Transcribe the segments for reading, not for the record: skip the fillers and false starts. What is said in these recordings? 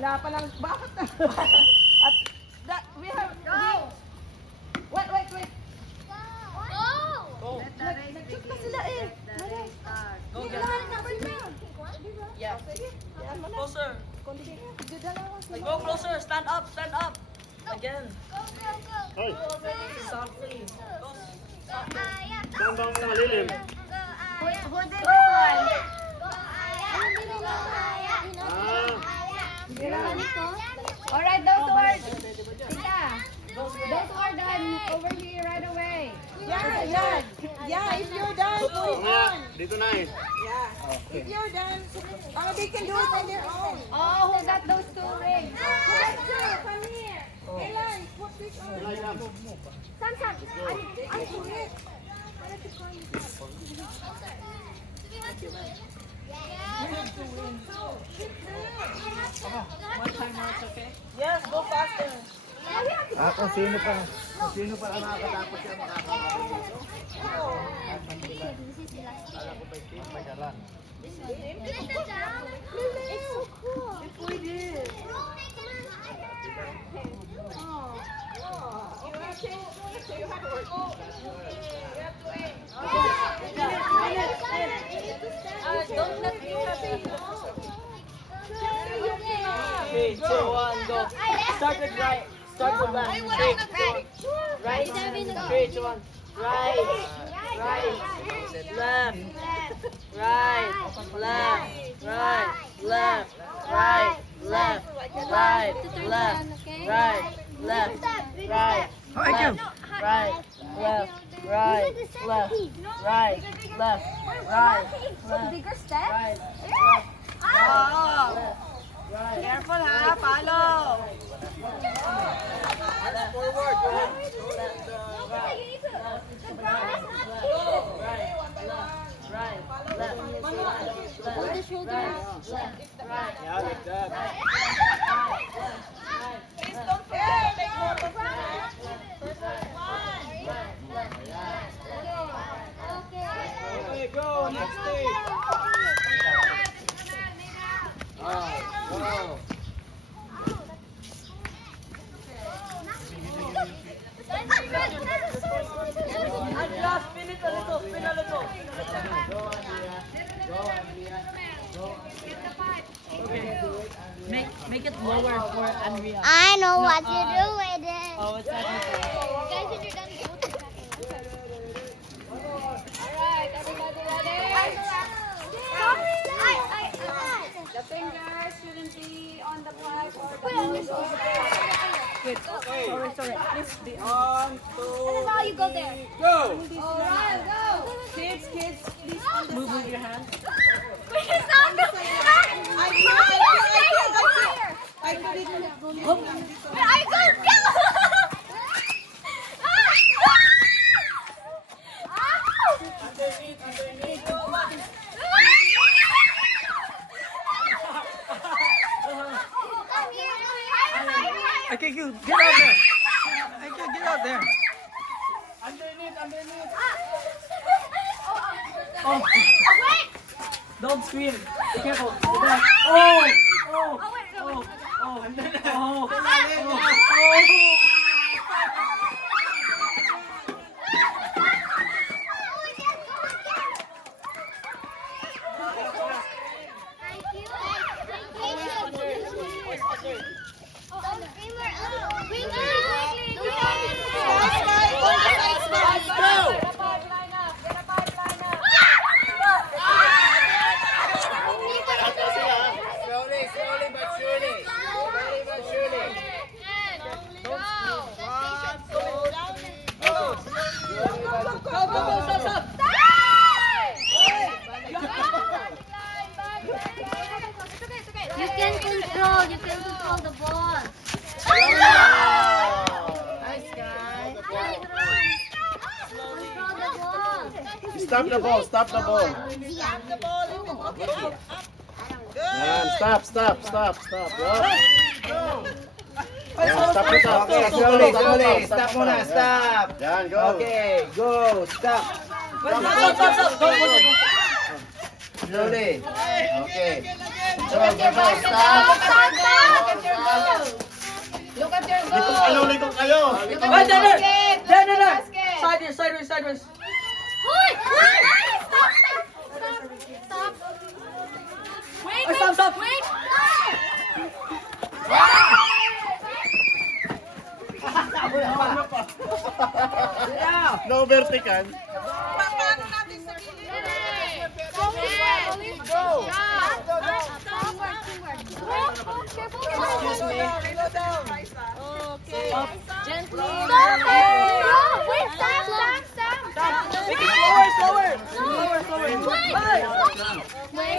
Wala pa lang. Bakit na? At that, we have... Go! Wait. Go. Nag-shoot pa sila eh. Go, Wala, number 9. Yeah. Yan mo na. Closer. Continue. Dalawa sila. Go closer. Stand up. Stand up. Again. Hoy, Softly. saan ba ang mga lilim? Who did this one? Alright, those words. Tita, those are done over here right away. Yeah, if you're done, do it Mamaya, on. dito na eh. Yeah. If you're done, they can do it on their own. Oh, who got those two rings? Let's go, come here. Elan, put this on. Sam, I do it. Yes, go faster. Kung sino pa ang nakakatakot siya makakakalit. Kala ko may team, may karan. It's so cool. If we did. don't let me touch it. 3, 2, 1, go. Start with right. Start with left. 3, 2, 1. Right. 3, 2, 1. Right. Left. Right. Left. Left. Right. Left. Right. Left. Right. Left. Right. Right. Left. Right. Left. Right. Left. Right. Left. Bigger step? Right. Right. Careful ha, follow. Forward. Hold the shoulder. Yeah, like that. Please don't forget to take note of that. Okay, go, next stage. Go. And last, spin it a little, spin a little. Okay. Make it lower for Andrea. I know what to do with it. Oh, what's that? Guys, when you're done, Alright, everybody ready? I The fingers shouldn't be on the pipe or the nose over there. Sorry. Please be One, two, now you go there. go. Alright, go! Kids, please. Move your hand. Okay, get out there. Okay, get out there. Underneath. Oh. Don't scream. Be careful. Oh. Slowly but surely. Stop! You can control the ball. Nice guys. Control the ball. Stop the ball. Yan, stop. Yup. Yan, stop. Slowly. Stop muna, stop. Yan, go. Okay, go. Stop. Stop. Slowly. Okay. Look at your basket. Look at your goal. Look at your Likod goal. kayo, likod kayo. Look Wait, at the there, there. basket. Look There, at the there, there. basket. Sideways, sideways, sideways. Wait, Oh, stop, stop. wait. No vertical. Paano natin sa Excuse me. Reload down. Okay. Gently. Wait, stop. Make it slower, slower. Slower, slower. Bye.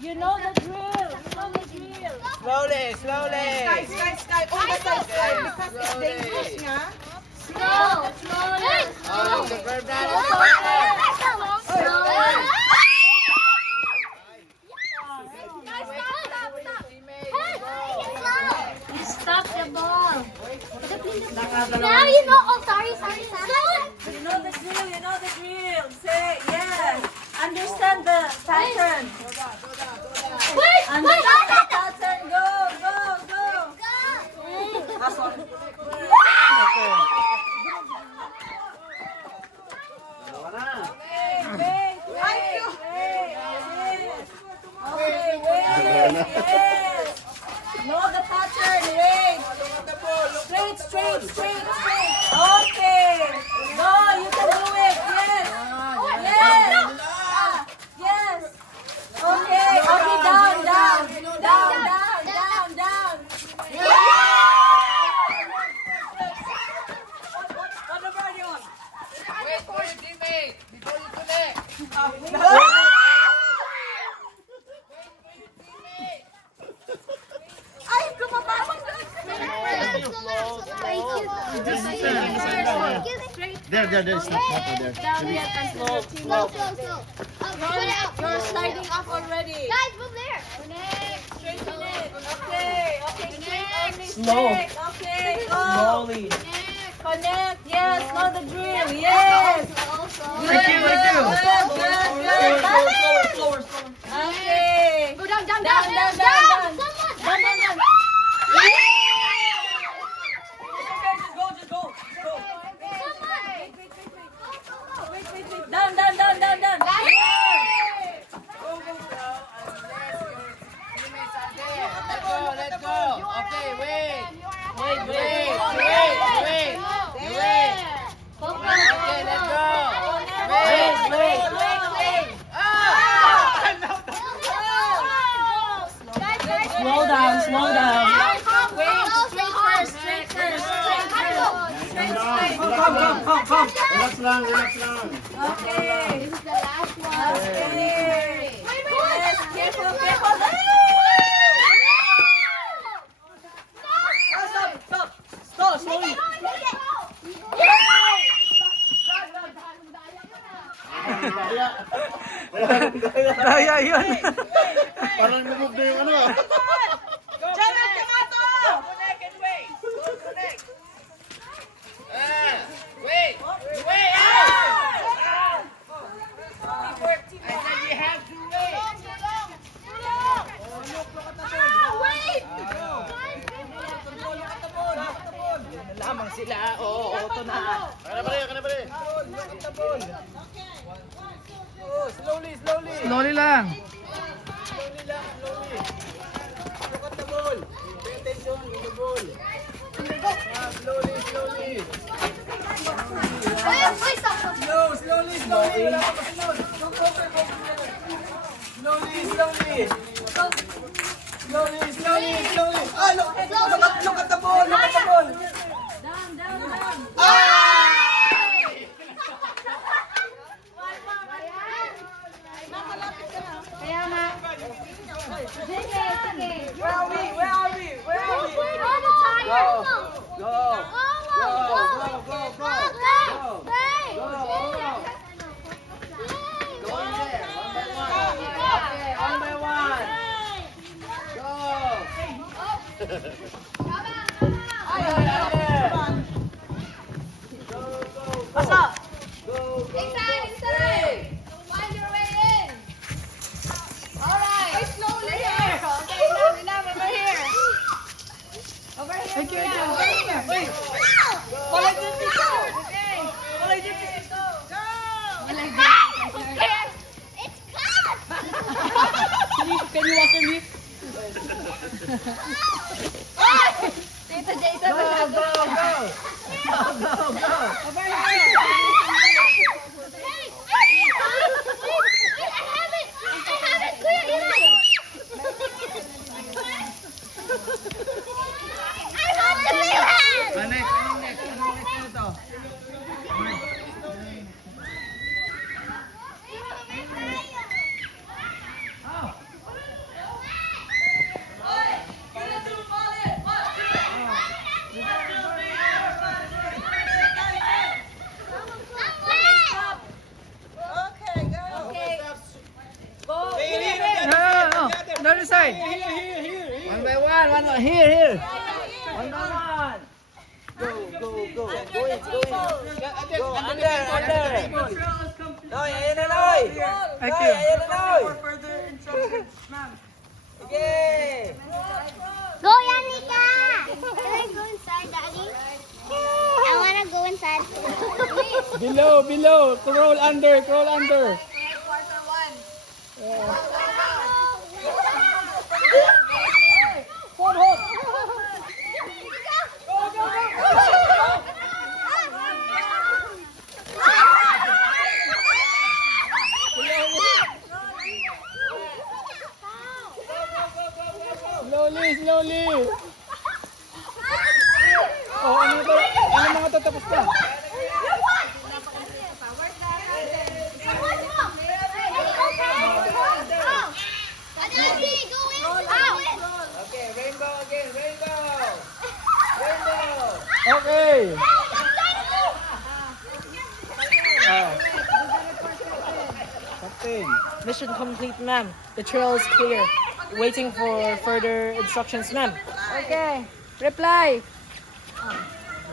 You know the drill. You know the drill. Slowly, slowly. Sky. On the side, Sky. Because it's dangerous nga. Slowly. Oh, the verb that Stop the ball. Now you know. Oh, sorry. You know the drill. Say yes. Understand the pattern. Wait. Understand the pattern. Go. Ah, sorry. Dalawa na. Wait. Okay, wait. Yes. Know the pattern. Wait. Straight. Okay. Go. You can do it. Yes. Yes. Okay. Down. What number are you on? Wait for your teammate before you connect. Ay, kumabawang na. There. Stop there. Slow. You're sliding off already. Guys, move there. Straighten it. Okay. Slow. Okay, go. Slowly. Connect. Yes, know the drill. Yes. Thank you. Good. Slower. Okay. Go down. Down. Just go. Down. Let's go. Okay, wait. Wait. Okay, let's go. Wait. Slow down. Straight first. Come. Relax lang. Okay. This is the last one. Okay. Yes, careful. Stop. Slowly. Daya yun. Parang namove na yung ano. Jared, Kamato! Connect and wait. Go connect. Wait. I said you have to wait. Lamang sila. Oo, ito na. Kana ba rin? Oh, slowly. Slowly lang. Look at the ball. Pay attention with the ball. Slowly. Slowly. Wala ka masunod. Slowly. Ah, look at the ball. Kaya nga. Sige. Where are we? Go. Asa? Inside. Find your way in. Alright. Slowly here. Okay, enough. Over here. Over here. Thank you. Over here. Wait. Okay. Can you walk me? Tito Jason. Go, go, go! Go, go, go! Over here. Anong next? Anong next? Anong next nito? Okay, go. No. Another side. One by one. Here. One by one. Go. Go in. Go under. Noy, ayan na, Noy. Thank you. Ayan na, Noy. For further instructions, ma'am. Okay. Go, Yanika! Can I go inside, Daddy? I wanna go inside. Below. Crawl under. Quarter one. Slowly. Oh, ano mga tatapos pa? Okay, rainbow again. Rainbow. Okay. Captain. Mission complete, ma'am. The trail is clear. Waiting for further instructions, ma'am. Okay. Reply.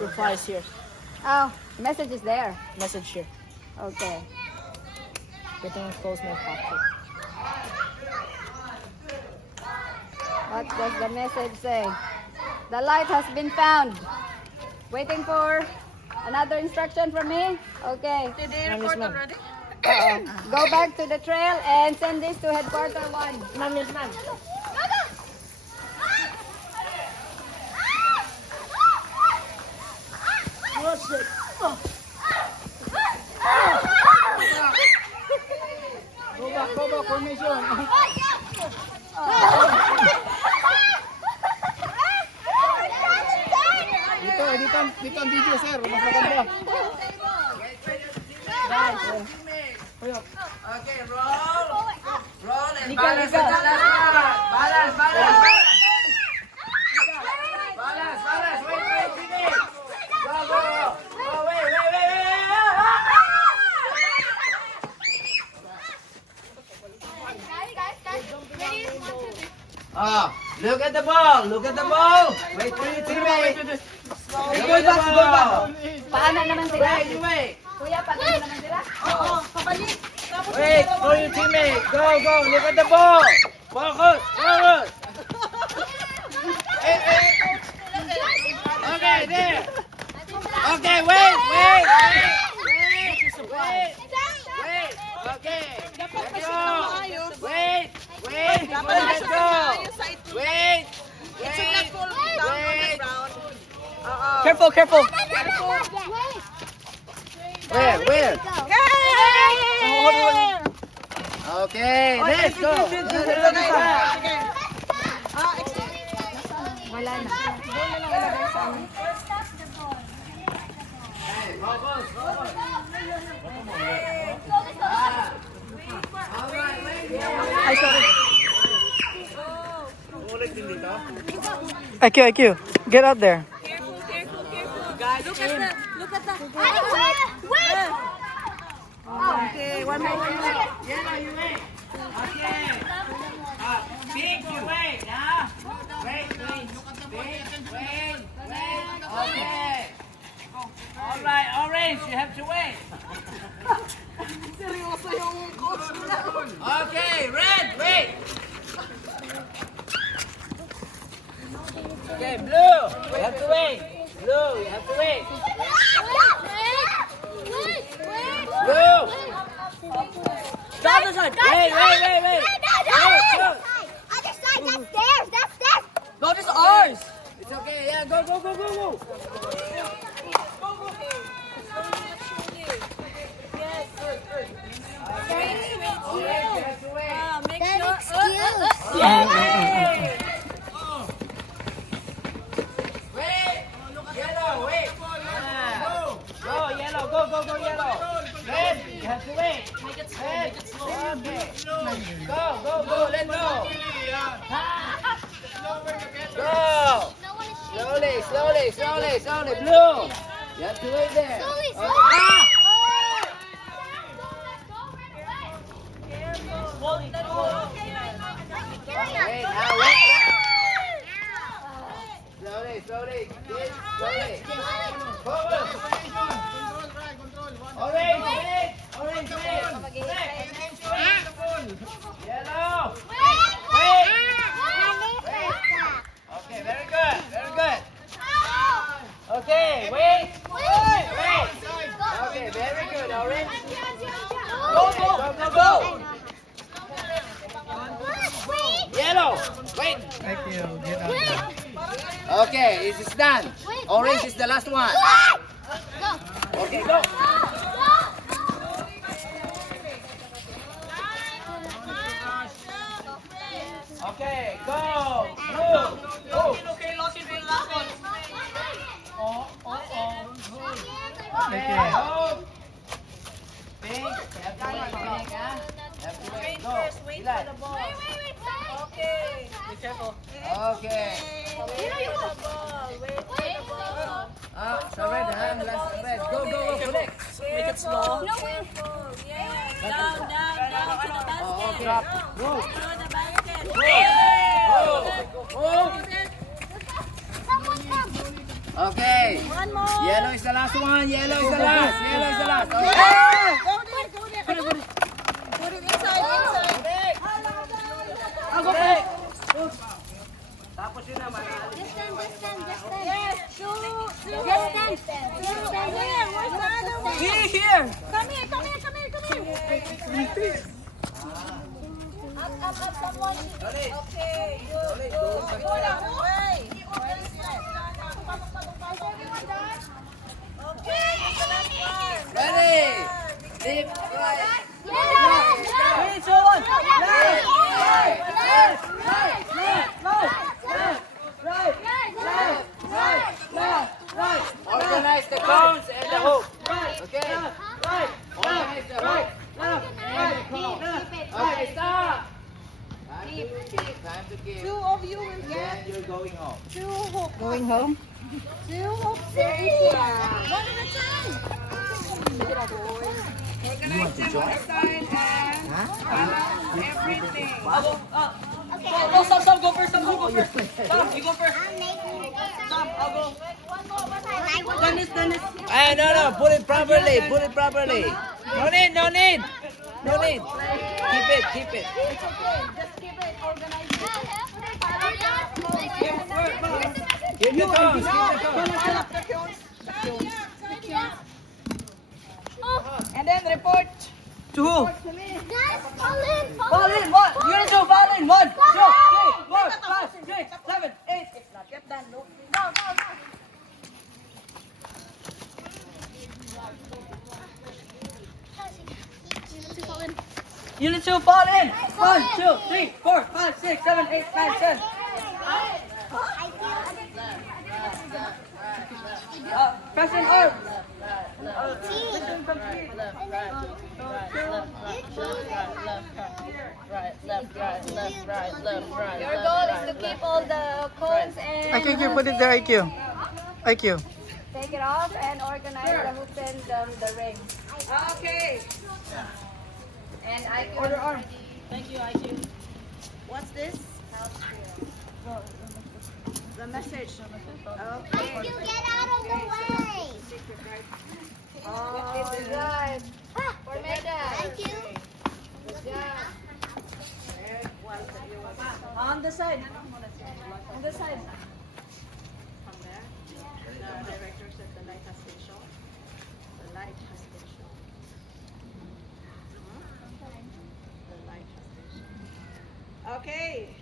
Replies here. Oh, message is there. Message here. Okay. Getting close my pocket. What does the message say? The light has been found. Waiting for another instruction from me? Okay. Did they Ma'am, yes, report ma'am. already? Go back to the trail and send this to headquarter 1. Ma'am, yes, ma'am. Go back, formation. Dito ang video, sir. Mas maganda. Okay, roll and balance at the last one. Balance. Wait, Jimmy. Go, wait. Look at the ball. Wait for your teammate. Go back. Paano naman sila? Wait. Kuya, paano naman sila? Oo, pabalik. Tapos Wait for your teammate. Go. Look at the ball. Focus. Okay, there. Okay, wait. Okay. Let's go. Wait. Let's go. Wait. it should not fall down on the ground. Careful. Where? Yay! Okay, let's go. Sige. Wala na. Doon na lang ilagay sa amin. Ay, sorry. IQ. Get out there. Guys, look at the. Wait! Okay, one more. Pink, you wait, huh? Okay. All right, orange, you have to wait. Okay, red, wait. Okay, blue, you have to wait. Blue, you have to wait. Blue. Stop the side. Wait. Go. Other side, that's theirs. That's theirs. No, this is ours. It's okay. Yeah, go. That excuse. Wait. Yellow, wait. Go, yellow. Go, yellow. Red, you have to wait. Red. Okay. Go. Let go. Go. Slowly. Blue. You have to wait there. Ah! Wait, now wait. Slowly. Slowly. Forward. Orange, wait. Yellow. Okay, very good. Okay, wait. Okay, very good. Orange. Go. Yellow. Wait. Thank you. Get out there. Okay, it is done. Orange is the last one. Okay, go. Okay, go. Blue. Go. Thank Okay, you. go. Pink. Have to wait, pink, huh? Have to wait. Go. Ilan? Be careful. Okay. So red, huh? Last red. Go. Collect. Make it slow. Oh, drop. Move. Okay. Yellow is the last one. Yellow is the last. Okay. Tapos yun naman. Here. Ready? Deep right. Organize the cones and the hook. Okay? Organize the hook and the cone. Okay, stop. Time to keep. Two of you will Then get you're going home. two hooks. Going home? Two hooks for each one. One at a time. Organize them on the side and balance everything. Go, Sam, go first. Sam, you go first. You go first. Sam, I'll go. Dennis. No. Put it properly. No need. Keep it. It's okay. Just keep it organized. Keep the cones. And then report. To who? Guys, fall in. Fall in. What? You're gonna do fall in. 1, 2, 3, 4, 5, 6, 7, 8. It's not yet done. No. Unit 2, fall in. 1, 2, 3, 4, 5, 6, 7, 8, 9, 10. Press and arm. Your goal is to keep all the cones and IQ, put it there, IQ. IQ. take it off and organize the hooks and the ring. Okay. And I Order arm. Thank you, IQ. What's this? the message. Thank Okay. you, get out of the way. Oh, this is right. For medal. Thank you. Good job. On the side. On the side. From there. The director said the light has been shown. The light has been shown. The light has been shown. Okay.